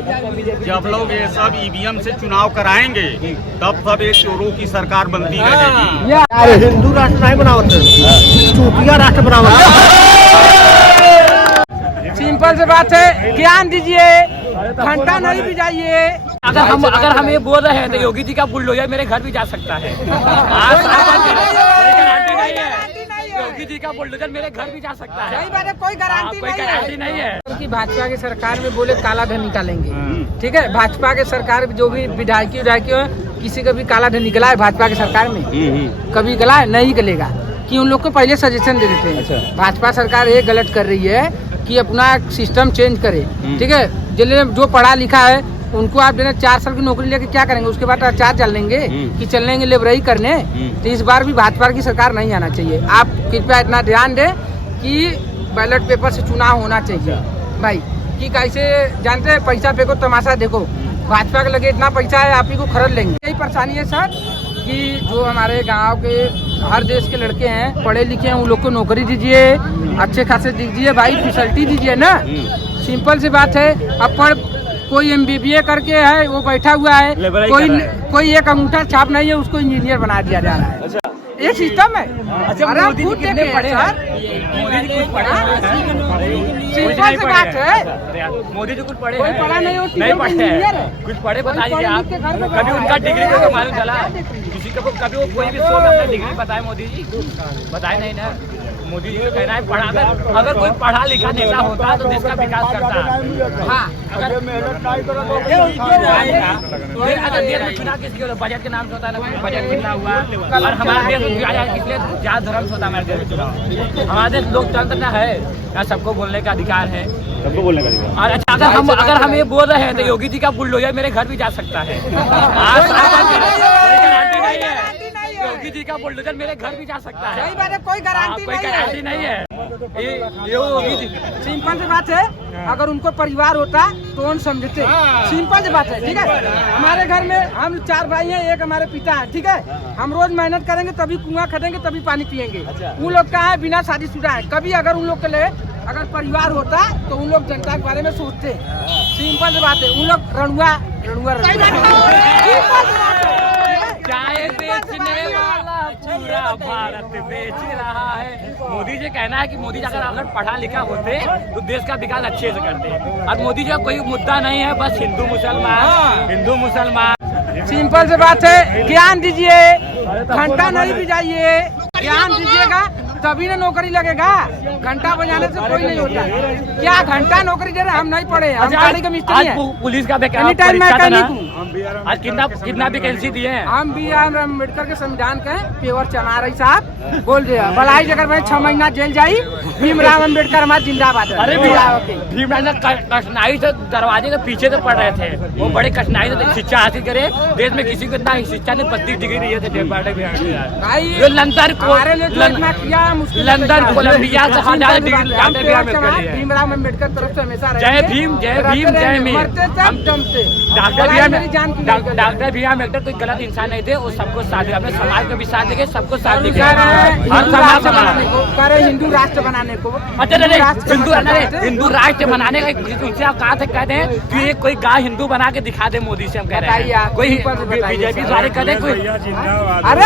जब लोग ये सब ईवीएम से चुनाव कराएंगे तब सब एक चोरों की सरकार बनती रहेगी। हिंदू राष्ट्र नहीं बनावत, चूतिया राष्ट्र बनावत। सिंपल से बात है, ज्ञान दीजिए, घंटा नहीं बजाइए। अगर हम ये बोल रहे हैं तो योगी जी का बुलडोजर मेरे घर भी जा सकता है। योगी जी का बुलडोजर मेरे घर भी जा सकता है। सही बात है, कोई गारंटी नहीं है कि भाजपा की सरकार में बोले काला धन निकालेंगे। ठीक है, भाजपा की सरकार जो भी विधायक है, किसी का भी काला धन निकला है भाजपा की सरकार में? कभी गला है? नहीं गलेगा। कि उन लोग को पहले सजेशन दे देते हैं। भाजपा सरकार ये गलत कर रही है कि अपना सिस्टम चेंज करे। ठीक है, जो पढ़ा लिखा है उनको आप 4 साल की नौकरी लेके क्या करेंगे? उसके बाद अचार चल लेंगे कि चलेंगे लेबरई करने। तो इस बार भी भाजपा की सरकार नहीं आना चाहिए। आप कृपया इतना ध्यान दें कि बैलेट पेपर से चुनाव होना चाहिए भाई। कि कैसे जानते हैं, पैसा फेंको तमाशा देखो। भाजपा के लगे इतना पैसा है, आप ही को खरीद लेंगे। यही परेशानी है सर कि जो हमारे गाँव के हर देश के लड़के हैं, पढ़े लिखे हैं, उन लोग को नौकरी दीजिए, अच्छे खासे दीजिए भाई, फैसिलिटी दीजिए ना। सिंपल सी बात है। अपन कोई MBBA करके है वो बैठा हुआ है, कोई एक अंगूठा छाप नहीं है, उसको इंजीनियर बना दिया जा रहा है। ये सिस्टम है। अरे मोदी जी कितने पढ़े हैं? मोदी जी कुछ पढ़े? सिंपल सी बात है। मोदी जी कुछ पढ़े? कोई पढ़ा नहीं हो, नहीं पढ़े हैं। कुछ पढ़े बताइए आप। कभी उनका डिग्री को मालूम चला? किसी को कभी वो कोई भी सोच अपना डिग्री बताए मोदी जी? बताए नहीं ना। मोदी जी का कहना है पढ़ा, अगर कोई पढ़ा लिखा नेता होता तो देश का विकास करता। हाँ, अगर देश में चुनाव किसके बजट के नाम से होता है ना, बजट कितना हुआ। और हमारे देश में इसलिए ज्यादा धर्म से होता है हमारे देश में चुनाव। हमारे देश लोकतंत्र ना है, यहाँ सबको बोलने का अधिकार है, सबको बोलने का अधिकार। और अच्छा, अगर हम ये बोल रहे हैं तो योगी जी का बुलडोजर मेरे घर भी जा सकता है। योगी जी का बुलडोजर मेरे घर भी जा सकता है। सही बात है, कोई गारंटी नहीं है। सिंपल सी बात है। अगर उनको परिवार होता तो उन समझते। सिंपल सी बात है। ठीक है, हमारे घर में हम 4 भाई हैं, एक हमारे पिता है। ठीक है, हम रोज मेहनत करेंगे तभी कुआं खदेंगे तभी पानी पियेंगे। उन लोग का है बिना शादीशुदा है। कभी अगर उन लोग के लिए अगर परिवार होता तो उन लोग जनता के बारे में सोचते। सिंपल सी बात है। उन लोग रणुआ चाय बेचने वाला पूरा भारत बेच रहा है। मोदी जी कहना है कि मोदी जी अगर पढ़ा लिखा होते तो देश का विकास अच्छे से करते। और मोदी जी का कोई मुद्दा नहीं है, बस हिंदू मुसलमान। सिंपल से बात है, ज्ञान दीजिए, घंटा नहीं बजाइए। ज्ञान दीजिएगा तभी ना नौकरी लगेगा। घंटा बजाने से कोई नहीं होता। क्या घंटा नौकरी दे रहे? हम नहीं पढ़े, हम गाड़ी का मिस्त्री हैं। पुलिस का आज कितना वैकेंसी दिए हैं? हम BR अम्बेडकर के संविधान के पेवर चला रही साहब बोल रहे हैं। भलाई जगह में 6 महीना जेल जाई। भीमराव अम्बेडकर हमारा जिंदाबाद। अरे भीमराव कठिनाई से दरवाजे के पीछे से पढ़ रहे थे। वो बड़े कठिनाई से शिक्षा हासिल करे। देश में किसी को इतना शिक्षा ने 32 डिग्री नहीं है। लंदन कोलंबिया से भीमराव अम्बेडकर तरफ से हमेशा जय भीम जय भीम जय भीम। डॉक्टर भीम अम्बेडकर कोई गलत इंसान नहीं थे। वो सबको साथ दे, अपने समाज को भी साथ देंगे, सबको साथ देंगे। हिंदू राष्ट्र बनाने को। हिंदू राष्ट्र बनाने का उनसे आप कहा थे कहते हैं कि ये कोई गाय हिंदू बना के दिखा दे। मोदी से हम कह रहे हैं कोई बीजेपी द्वारा करे कोई। अरे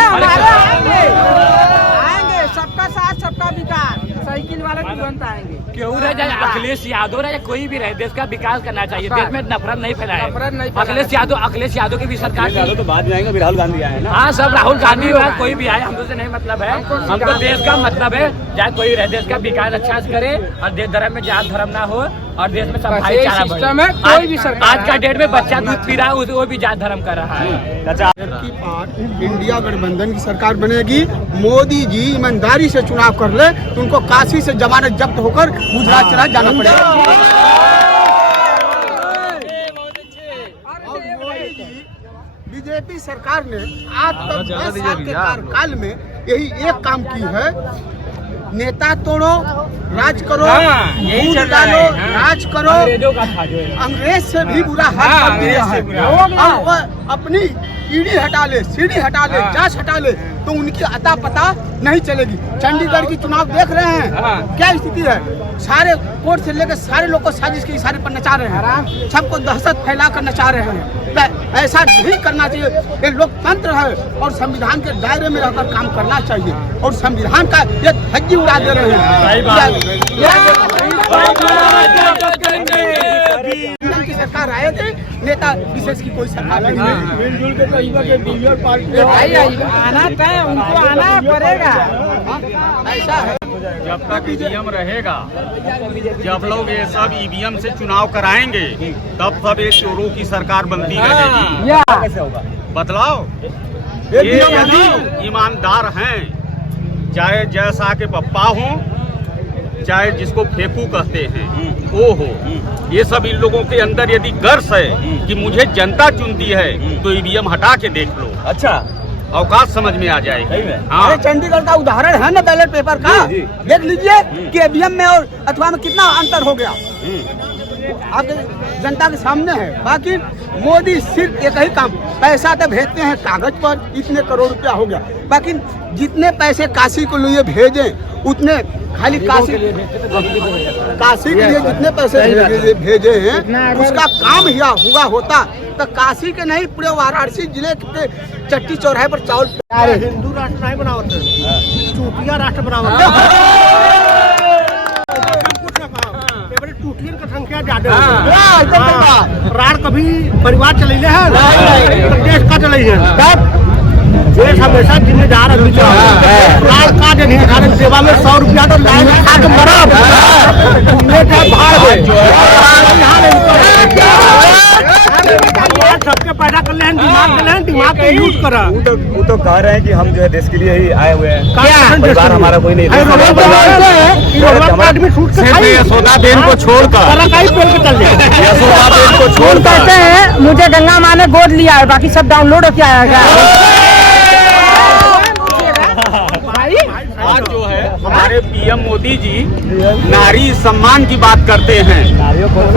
आएंगे, सबका साथ सबका विकास। साइकिल वाले तुरंत आएंगे। क्यों रह जाए अखिलेश यादव रहे, कोई भी रहे, देश का विकास करना चाहिए। देश में नफरत नहीं फैलाए। अखिलेश यादव की भी सरकार तो बाद में आएंगे, राहुल गांधी आए ना। हाँ, सब राहुल गांधी है, कोई भी आए, हमको से नहीं मतलब है। हमको देश का मतलब है, चाहे कोई रहे, देश का विकास अच्छा से करे और देश धर्म में जात धर्म ना हो और देश में सब भाईचारा बढ़े। कोई भी सरकार आज का डेट में बच्चा दूध पी रहा है, वो भी जात धर्म कर रहा है। इंडिया गठबंधन की सरकार बनेगी। मोदी जी ईमानदारी से चुनाव कर ले तो उनको काशी से जमानत जब्त होकर गुजरात चला जाना पड़ेगा। बीजेपी सरकार ने आज तक 10 साल के कार्यकाल में यही एक काम की है, नेता तोड़ो, राज करो, वोट डालो, राज करो। अंग्रेज से भी बुरा हाल कर दिया है। और अपनी ईडी हटा ले, सीडी हटा ले, जांच हटा ले, तो उनकी अता पता नहीं चलेगी। चंडीगढ़ की चुनाव देख रहे हैं क्या स्थिति है। सारे कोर्ट से लेकर सारे लोग को साजिश के इशारे पर नचा रहे हैं, सबको दहशत फैला कर नचा रहे हैं। ऐसा नहीं करना चाहिए। ये लोकतंत्र है और संविधान के दायरे में रहकर काम करना चाहिए, और संविधान का ये धज्जी उड़ा दे रहे हैं। की सरकार आए थे, नेता विशेष की कोई सरकार नहीं है। मिलजुल के आना तय, उनको आना पड़ेगा। ऐसा है, जब तक ईवीएम रहेगा, जब लोग ये सब ईवीएम से चुनाव कराएंगे, तब सब एक चोरों की सरकार बनती रहेगी। बतलाओ, ये यदि ईमानदार हैं, चाहे जैसा के पप्पा हो, चाहे जिसको फेंकू कहते हैं वो हो, ये सब इन लोगों के अंदर यदि गर्स है कि मुझे जनता चुनती है, तो ईवीएम हटा के देख लो। अच्छा, औकात समझ में आ जाएगी। हाँ। अरे चंडीगढ़ का उदाहरण है ना बैलेट पेपर का, देख लीजिए कि ईवीएम में और अथवा में कितना अंतर हो गया। आपके जनता के सामने है। बाकी मोदी सिर्फ एक ही काम, पैसा तो भेजते हैं कागज पर, इतने करोड़ रुपया हो गया। बाकी जितने पैसे काशी को लिए भेजे, उतने खाली काशी के लिए जितने पैसे भेजे हैं, उसका काम हुआ होता तो काशी के नहीं, पूरे वाराणसी जिले के चट्टी चौराहे पर चावल। हिंदू राष्ट्र नहीं बनावत, चूतिया राष्ट्र बनावत। टूटियन का संख्या ज्यादा है। राण कभी परिवार चलेले है, देश का चले है। देश हमेशा जिम्मेदार है। राण का जो निर्धारित सेवा में 100 रुपया तो लाइन खा के मरब, सबके पैदा कर ले, दिमाग के यूज करा। वो तो कह रहे हैं कि हम जो है देश के लिए ही आए हुए हैं, परिवार हमारा कोई नहीं। आदमी छूट के यशोदाबेन को छोड़कर कहते हैं मुझे गंगा माँ ने गोद लिया है, बाकी सब डाउनलोड होके आया गया। आज जो है हमारे पीएम मोदी जी नारी सम्मान की बात करते हैं,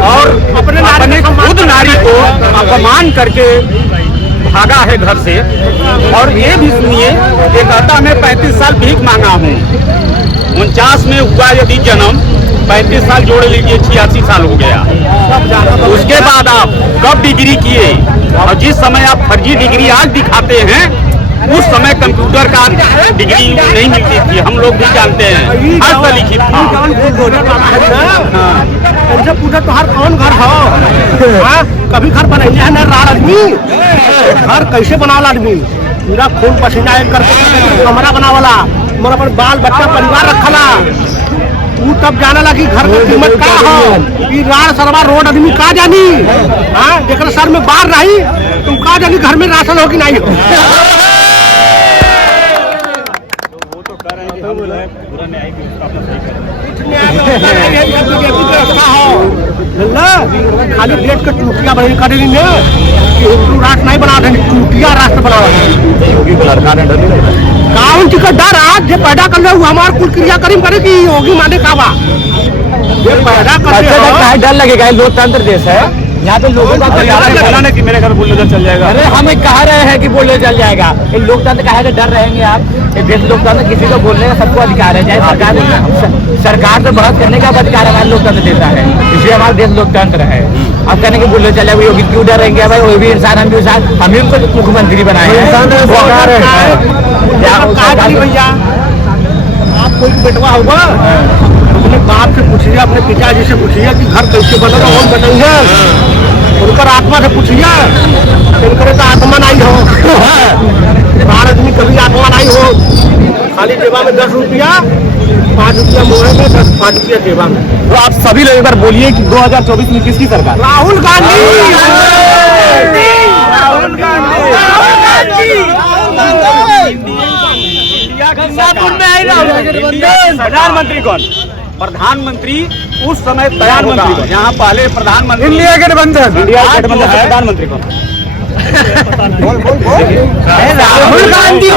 और अपने खुद नारी को अपमान करके भागा है घर से। और ये भी सुनिए, ये कहता मैं 35 साल भीख मांगा हूँ। 49 में हुआ यदि जन्म, 35 साल जोड़ लीजिए, 86 साल हो गया। उसके बाद आप कब डिग्री किए, और जिस समय आप फर्जी डिग्री आज दिखाते हैं, उस समय कंप्यूटर का डिग्री नहीं मिलती थी, हम लोग भी जानते हैं, हर लिखित था। उनसे पूछा तुम्हार कौन घर हो, कभी घर बनाइए है ना रार आदमी, घर कैसे बनावला आदमी, पूरा खून पसीना एक करके कमरा बनावला, मन अपन बाल बच्चा परिवार रखला। तू तब जाना लगी घर की कीमत का हो, ई रार सरवा रोड आदमी का जानी। हाँ, जेकर सर में बार नहीं, तुम का जानी घर में राशन हो कि नहीं हो। खाली देश के टूटिया बनी करेंगे, हिंदू राष्ट्र नहीं बना देंगे, टूटिया राष्ट्र बना काउन की का डर आज जो पैदा कर रहे हो, हमारे कुल क्रिया करीम करे कि योगी माने काबा ये पैदा कर डर लगेगा, लोकतंत्र देश है, यहाँ पे लोगों का बोला कि मेरे घर बुलडोजर चल जाएगा। अरे हम कह रहे हैं कि बुलडोजर चल जाएगा, ये लोकतंत्र का है तो डर रहेंगे आप। ये देश लोकतंत्र, किसी को बोलने का सबको अधिकार है, चाहे सरकार तो बहस करने का अधिकार हमारा लोकतंत्र देता है, इसलिए हमारा देश लोकतंत्र है। अब कहने की बुलडोजर चल जाएगा, योगी क्यों डर रहेंगे भाई, वो भी इंसान, हम भी इंसान, हम ही उनको मुख्यमंत्री बनाए हैं। भैया आप कोई बेटवा होगा, अपने बाप से पूछिए, अपने पिताजी से पूछिए कि घर कैसे बनेगा, हम बताइए। उनकर आत्मा से पूछिए, इनकर तो आत्मा नहीं हो, बाहर आदमी कभी आत्मा नहीं हो। खाली जेबा में 10 रुपया, 5 रुपया मुँह में, 5 रुपया जेबा में। तो आप सभी लोग एक बार बोलिए कि 2024 में किसकी सरकार? राहुल गांधी। प्रधानमंत्री कौन? प्रधानमंत्री उस समय तैयार होगा। यहाँ पहले प्रधानमंत्री इंडिया गठबंधन, प्रधानमंत्री कौन? राहुल गांधी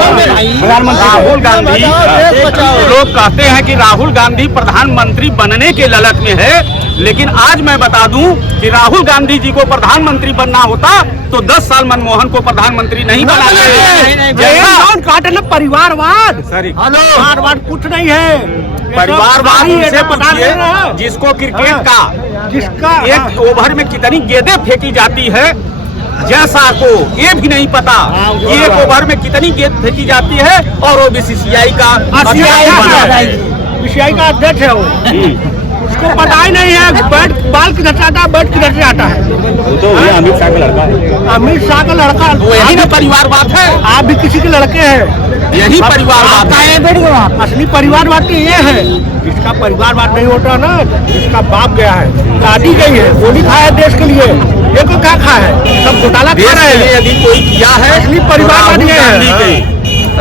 लोग कहते हैं कि राहुल गांधी प्रधानमंत्री बनने के ललक में है, लेकिन आज मैं बता दूं कि राहुल गांधी जी को प्रधानमंत्री बनना होता तो 10 साल मनमोहन को प्रधानमंत्री नहीं बनाते। काटना परिवारवाद, परिवारवाद कुछ नहीं है। परिवारवाद उनसे पूछिए जिसको क्रिकेट का जिसका एक ओवर में कितनी गेंदें फेंकी जाती है, जैसा को ये भी नहीं पता कि एक ओवर में कितनी गेंद फेंकी जाती है, और वो बीसीसीआई का बीसीसीआई का अध्यक्ष है वो, उसको पता ही नहीं है बैट बॉल किधर से आता है, बैट किधर से आता है। तो अमित शाह का लड़का है, अमित शाह का लड़का, वो यही ना परिवारवाद है। आप भी किसी के लड़के हैं, यही परिवारवाद है। असली परिवारवाद तो ये है, जिसका परिवारवाद नहीं होता ना, जिसका बाप गया है, दादी गई है, गोली खाया है देश के लिए, ये को क्या खाया है, सब घोटाला खा रहे हैं। यदि कोई किया है असली परिवारवाद ये है।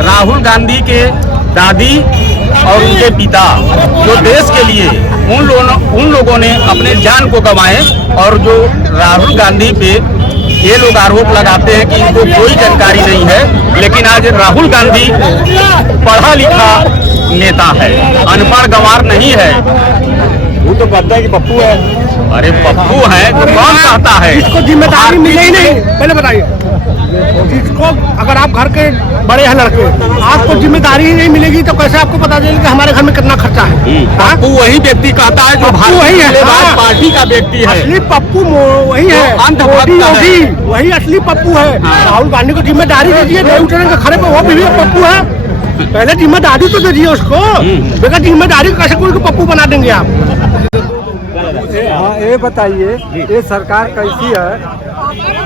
राहुल गांधी के दादी और उनके पिता जो देश के लिए उन लोगों ने अपने जान को गंवाए, और जो राहुल गांधी पे ये लोग आरोप लगाते हैं कि इनको कोई जानकारी नहीं है, लेकिन आज राहुल गांधी पढ़ा लिखा नेता है, अनपढ़ गंवार नहीं है। वो तो कहता है कि पप्पू है। अरे पप्पू है तो कौन कहता है? इसको जिम्मेदारी मिले ही नहीं। पहले बताइए, जिसको अगर आप घर के बड़े हैं लड़के, आपको जिम्मेदारी ही नहीं मिलेगी तो कैसे आपको पता चलेगा कि हमारे घर में कितना खर्चा है? पप्पू वही व्यक्ति कहता है जो वही है, पार्टी का व्यक्ति है। असली पप्पू वही है, मोदी योगी वही असली पप्पू है। राहुल गांधी को जिम्मेदारी दीजिए, नहीं उठने के खड़े पे वो भी पप्पू है। पहले जिम्मेदारी तो दीजिए उसको, बगैर जिम्मेदारी कैसे कोई को पप्पू बना देंगे आप? हाँ, ये बताइए, ये सरकार कैसी है?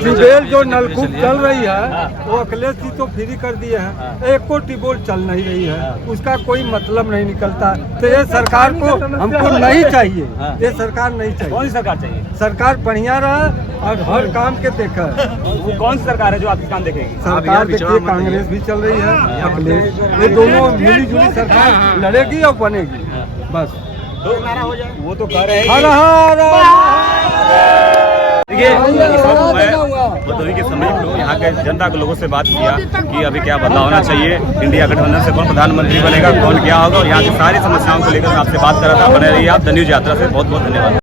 ट्यूबवेल जो नलकूप चल रही है वो अखिलेश जी तो फ्री कर दिए हैं, एक को ट्यूबवेल चल नहीं रही है, उसका कोई मतलब नहीं निकलता। तो ये सरकार को हमको नहीं चाहिए, ये सरकार नहीं चाहिए। कौन सी सरकार चाहिए? सरकार बढ़िया रहा और हर काम के देखा। वो कौन सी सरकार है जो आपके काम देखेगी? सरकार देखिए, कांग्रेस भी चल रही है, अखिलेश, ये दोनों मिली जुली सरकार लड़ेगी और बनेगी, बस। वो तो कह रहे हैं देखिए, मैं बदौली के समीप हूँ, यहाँ के जनता के लोगों से बात किया कि अभी क्या बदलाव होना चाहिए, इंडिया गठबंधन से कौन प्रधानमंत्री बनेगा, कौन क्या होगा, और यहाँ की सारी समस्याओं को लेकर मैं आपसे बात कर रहा था। बने रहिए आप द न्यूज़ यात्रा से। बहुत बहुत धन्यवाद।